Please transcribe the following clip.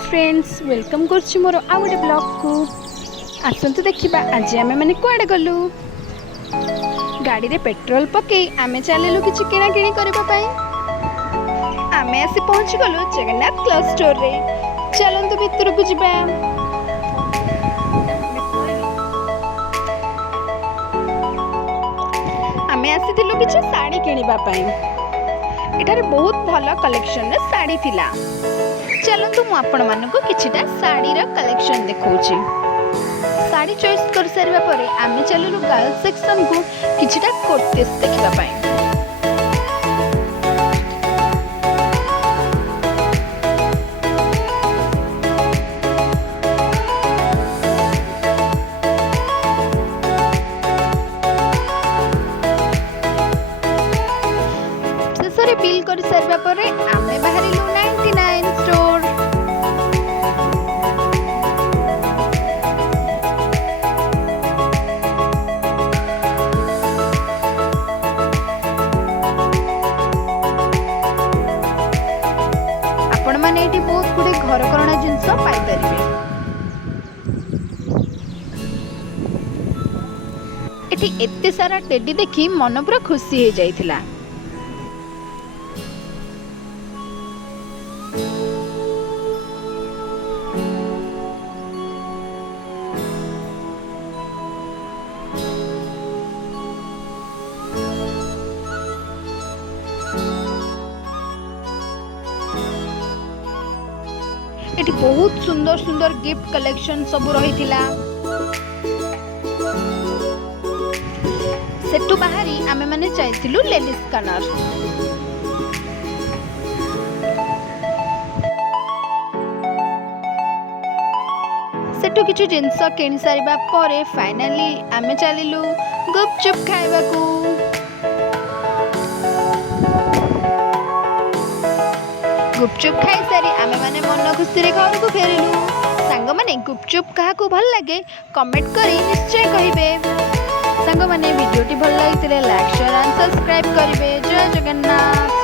Friends welcome कर मोर आउ गोटे ब्लॉग को आसतु देखा आज आम मैंने कुआडे गलु गाड़ी रे पेट्रोल पकई आमे चलू कि किना किणी करने आमे आसी पहुँची गलु जगन्नाथ क्लॉथ स्टोर रे। चलतु भितर को जिबा। आमे आसीथिलु किछि साड़ी किनिबा पई। एठारे बहुत भल कलेक्शन रे साड़ी थिला। चलतु मु आपण मानकु किछिटा साड़ी रा कलेक्शन देखौछि। साड़ी चॉइस कर सारिबा परे आमे चललु गर्ल्स सेक्शन को किछिटा कुर्तीस देखिबा पई। शेषरे बिल कर सारिबा परे आमे बाहरिलु 99 स्टोर। आपण माने एटी बहुत गुडे घर करଣା जिंस पाई परिबे। एटी एत्ते सारा टेडी देखि मन पूरा खुशी हो जाइथिला। एटी बहुत सुंदर सुंदर गिफ्ट कलेक्शन सब रही थिला। सेटू बाहरी आमे माने चाइथिलु लेडीज कॉर्नर। सेटू किछु जिंस किनि सारिबा परे फाइनली आमे चलिलु गुपचुप खाइबाकू। गुपचुप खाई सारी आमे माने मन खुशी रे घर को फेरिलु। सांग माने गुपचुप काहा को भल लागे कमेंट करी निश्चय कहिबे। सांग माने वीडियोटी भल लागितले लाइक शेयर एंड सब्सक्राइब करिवे। जय जगन्नाथ।